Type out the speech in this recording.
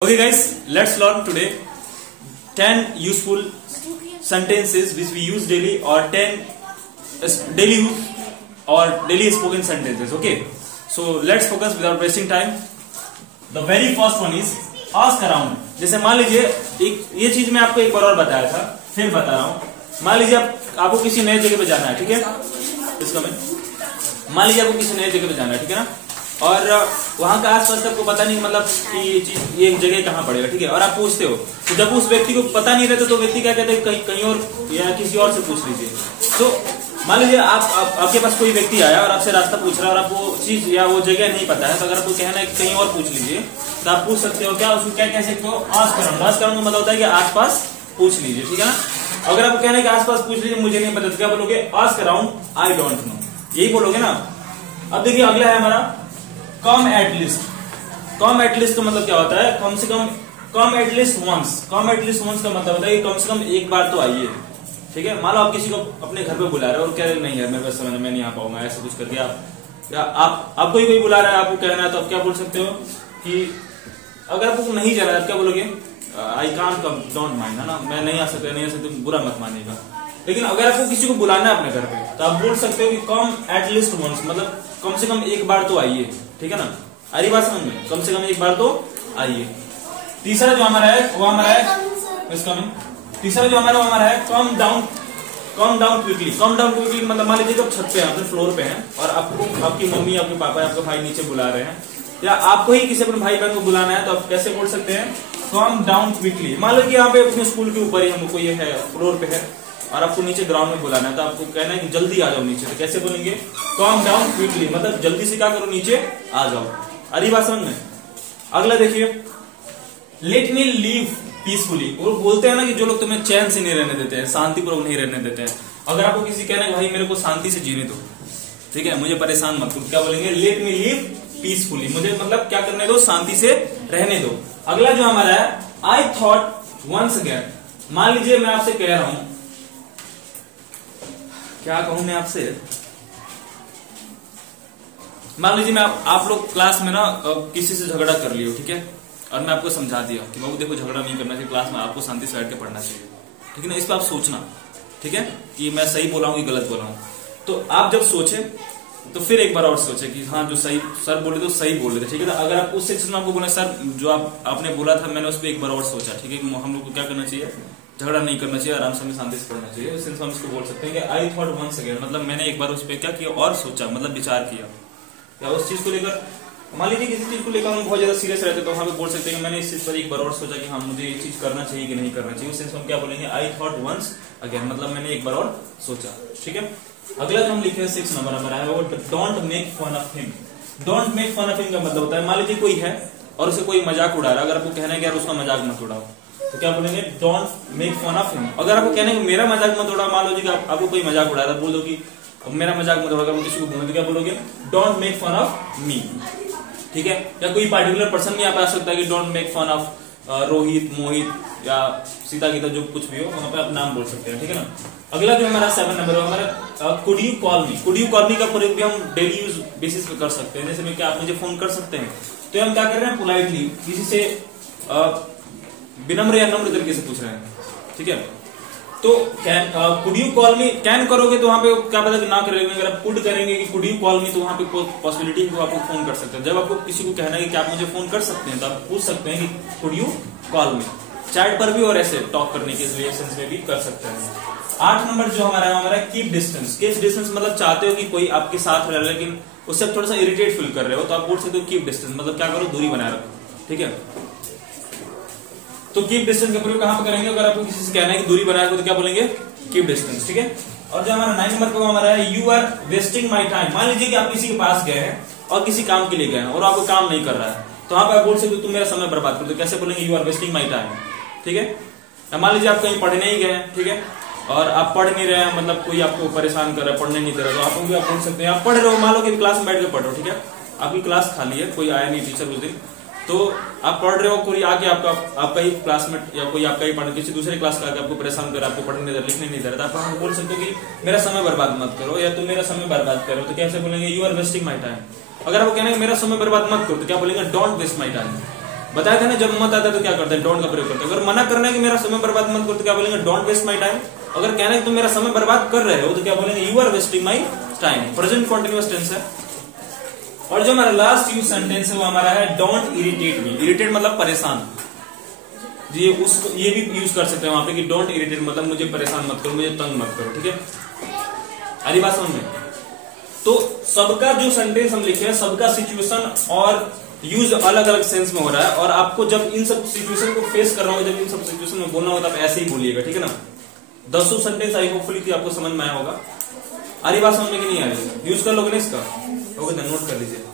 Okay guys, let's learn today 10 useful sentences which we use daily or 10 daily use or daily spoken sentences. Okay, so let's focus without wasting time. The very first one is ask around. जैसे मान लीजिए ये चीज मैं आपको एक बार और बताया था, फिर बता रहा हूँ. मान लीजिए आपको किसी नए जगह पे जाना है, ठीक है. इसका मैं मान लीजिए आपको किसी नए जगह पे जाना है, ठीक है ना, और वहां का आसपास आपको पता नहीं, मतलब कि ये जगह कहाँ पड़ेगा, ठीक है, और आप पूछते हो, तो जब उस व्यक्ति को पता नहीं रहता तो व्यक्ति क्या कहते हैं, कहीं और या किसी और से पूछ लीजिए. तो मान लीजिए आपके पास कोई व्यक्ति आया और आपसे रास्ता पूछ रहा है और आपको चीज या वो जगह नहीं पता है, तो अगर आपको कहना है कि कहीं और पूछ लीजिए, तो आप पूछ सकते हो. क्या उसको क्या कह सकते हो, आस्क अराउंड. आस्क अराउंड का मतलब होता है कि आसपास पूछ लीजिए, ठीक है ना. अगर आपको कहना है कि आसपास पूछ लीजिए, मुझे नहीं पता, तो क्या बोलोगे, ask around I don't know, यही बोलोगे ना. अब देखिए अगला है हमारा come at come at least मतलब क्या होता है, कम से कम, come at least. Come at least का मतलब होता है कि कम से कम एक बार तो आइए, ठीक है. मान लो आप किसी को अपने घर पे बुला रहे हो और कह रहे नहीं यार मेरे पास समय मैं नहीं आ पाऊंगा, ऐसा कुछ करके आप कोई बुला रहा है, आपको कहना है, तो आप क्या बोल सकते हो कि अगर आपको नहीं जा रहा है, क्या बोलोगे, I can't come, don't mind, है ना, मैं नहीं आ सकता, बुरा मत मानिएगा. लेकिन अगर आपको किसी को बुलाना है अपने घर पे, तो आप बोल सकते हो कि कम एट लिस्ट वंस, मतलब कम से कम एक बार तो आइए, ठीक है ना. अरे बात समझ में, कम से कम एक बार तो आइए. तीसरा जो हमारा है वो हमारा है तीसरा जो हमारा है come down quickly. Come down quickly मतलब मान लीजिए जब छत पे हैं, अपने फ्लोर पे हैं, और आपको आपकी मम्मी, आपके पापा, आपका भाई नीचे बुला रहे हैं, या आपको ही किसी अपने भाई बहन को बुलाना है, तो आप कैसे बोल सकते हैं, कम डाउन क्विकली. मान लो कि यहाँ पे अपने स्कूल के ऊपर ही हमको ये है, फ्लोर पे है, और आपको नीचे ग्राउंड में बुलाना है, तो आपको कहना है कि जल्दी आ जाओ नीचे, तो कैसे बोलेंगे, कम डाउन क्विकली, मतलब जल्दी से क्या करो, नीचे आ जाओ. अरे बात समझ में. अगला देखिए, लेट मी लीव पीसफुली. वो बोलते हैं ना कि जो लोग तुम्हें चैन से नहीं रहने देते हैं, शांतिपूर्वक नहीं रहने देते हैं. अगर आपको किसी कहना है भाई मेरे को शांति से जीने दो, ठीक है, मुझे परेशान मत करो, क्या बोलेंगे, लेट मी लीव पीसफुली, मुझे मतलब क्या करने दो, शांति से रहने दो. अगला जो हमारा है, आई थॉट वंस अगेन. मान लीजिए मैं आपसे कह रहा हूं, क्या कहूं मैं आपसे, मान लीजिए मैं आप लोग क्लास में ना किसी से झगड़ा कर लियो, ठीक है, और मैं आपको समझा दिया कि बाबू देखो झगड़ा नहीं करना चाहिए, क्लास में आपको शांति से बैठ के पढ़ना चाहिए, ठीक है ना. इस पर आप सोचना, ठीक है, कि मैं सही बोला हूं कि गलत बोला हूं. तो आप जब सोचे तो फिर एक बार और सोचे कि हाँ जो सही सर बोले तो सही बोले थे, ठीक है ना. अगर आप उस सेक्शन में आपको बोले सर जो आपने बोला था मैंने उस पर एक बार और सोचा, ठीक है, कि हम लोग को क्या करना चाहिए, झगड़ा नहीं करना चाहिए, आराम से हमें शांति से पढ़ना चाहिए. उस सेंस में हम इसको बोल सकते हैं कि आई थॉट वंस अगेन, मतलब मैंने एक बार उस पर क्या किया और सोचा, मतलब विचार किया, या उस चीज को लेकर, मान लीजिए किसी चीज को लेकर हम बहुत ज्यादा सीरियस रहते तो हम बोल सकते हैं कि मैंने इस चीज पर एक बार और सोचा कि हाँ मुझे ये चीज करना चाहिए कि नहीं करना चाहिए. उस सेंस में हम क्या बोलेंगे, आई थॉट वंस अगेन, मतलब मैंने एक बार और सोचा, ठीक है. अगला जो हम लिखे हैं 6 नंबर हमारा है वो don't make fun of him. Don't make fun of him का मतलब होता है, मान लीजिए कोई है और उसे कोई मजाक उड़ा रहा है, अगर आपको कहना है कि यार उसका मजाक मत उड़ाओ, तो क्या बोलेंगे, don't make fun of him. अगर आपको कहना है कि मेरा मजाक मत उड़ाओ, मान लो कि आपको कोई मजाक उड़ा रहा है, बोल दो कि मेरा मजाक मत उड़ाओ, किसी को बोलो तो क्या बोलोगे, don't make fun of me, ठीक है. या कोई पर्टिकुलर पर्सन भी आप आ सकता है कि don't make fun of Rohit, Mohit या सीता गीता, जो कुछ भी हो वहां पे आप नाम बोल सकते हैं, ठीक है ना. अगला जो हमारा 7 नंबर है हमारा could you call me. Could you call मी का प्रयोग भी हम डेली यूज बेसिस पे कर सकते हैं. जैसे में क्या आप मुझे फोन कर सकते हैं, तो हम क्या कर रहे हैं, पोलाइटली किसी से विनम्र या नम्र तरीके से पूछ रहे हैं, ठीक है. तो could you call me, can करोगे तो वहां पे क्या पता कि ना करेंगे. अगर आप कुड करेंगे कि कुड यू कॉल मी, तो वहां पे पॉसिबिलिटी है कि आपको फोन कर सकते हैं. जब आपको किसी को कहना है कि आप मुझे फोन कर सकते हैं, तो आप पूछ सकते हैं कि could you call me. Chat पर भी और ऐसे टॉक करने के रिलेशन में भी कर सकते हैं. 8 नंबर जो हमारा कीप डिस्टेंस. कीप डिस्टेंस मतलब चाहते हो कि कोई आपके साथ रहे लेकिन उससे आप थोड़ा सा इरिटेट फील कर रहे हो, तो आप बोल सकते हो कीप डिस्टेंस, मतलब क्या करो, दूरी बनाए रखो, ठीक है. तो कीप डिस्टेंस का प्रयोग कहां पर करेंगे, अगर आपको किसी से कहना है कि दूरी बनाए रखो, तो क्या बोलेंगे, कीप डिस्टेंस, ठीक है. और जो हमारा 9 नंबर का हमारा है, you are wasting my time. मान लीजिए कि आप किसी के पास गए हैं और किसी काम के लिए गए हैं और आपको काम नहीं कर रहा है, तो वहां पर आप बोल सकते हो तुम मेरा समय बर्बाद करो, तो कैसे बोलेंगे, you are wasting my time, ठीक है. मान लीजिए आप कहीं पढ़ने ही गए हैं, ठीक है, और आप पढ़ नहीं रहे हैं, मतलब कोई आपको परेशान कर रहा है, पढ़ने नहीं दे रहा, तो आप बोल सकते हैं, आप पढ़ रहे हो, मान लो कि क्लास में बैठ के पढ़ रहे हो, ठीक है, आपकी क्लास खाली है, कोई आया नहीं टीचर उस दिन, तो आप पढ़ रहे हो, कोई आके आपका ही क्लासमेट या कोई आपका ही पढ़ने किसी दूसरे क्लास का आके आपको परेशान कर रहा है, आपको पढ़ने नहीं दे रहा, लिखने नहीं दे रहा, तो आप बोल सकते हो कि मेरा समय बर्बाद मत करो, या तुम मेरा समय बर्बाद करो, तो कैसे बोलेंगे, you are wasting my time. अगर आपको कहना है मेरा समय बर्बाद मत करो, तो क्या बोलेंगे, डोंट वेस्ट माई टाइम, बताया था ना, जब मत आता है तो क्या करते हैं, डोंट का प्रयोग करते हैं। अगर मना करना है कि मेरा समय बर्बाद मत करो तो क्या बोलेंगे, डोंट वेस्ट माई टाइम। अगर कहना है कि तुम मेरा समय बर्बाद कर रहे हो तो क्या बोलेंगे, you are wasting my time. Present continuous tense है। और जो हमारा लास्ट यूज सेंटेंस है वो हमारा है डोंट इरिटेट मी। इरिटेट मतलब परेशान, ये उसको ये भी यूज कर सकते हैं वहां पे कि डोंट इरिटेट मतलब मुझे परेशान मत करो, मुझे तंग मत करो, ठीक है। अरे बात समझ में। तो सबका जो सेंटेंस हम लिखे हैं सबका सिचुएशन और यूज अलग अलग सेंस में हो रहा है, और आपको जब इन सब सिचुएशन को फेस कर रहा हो, जब इन सब सिचुएशन में बोलना होता है आप ऐसे ही बोलिएगा, ठीक है ना। 10 सेंटेंस आई होपफुली कि आपको समझ में आया होगा। अरे बात समझ में कि नहीं आ रही, यूज कर लोगे ना इसका, ओके नोट कर लीजिए।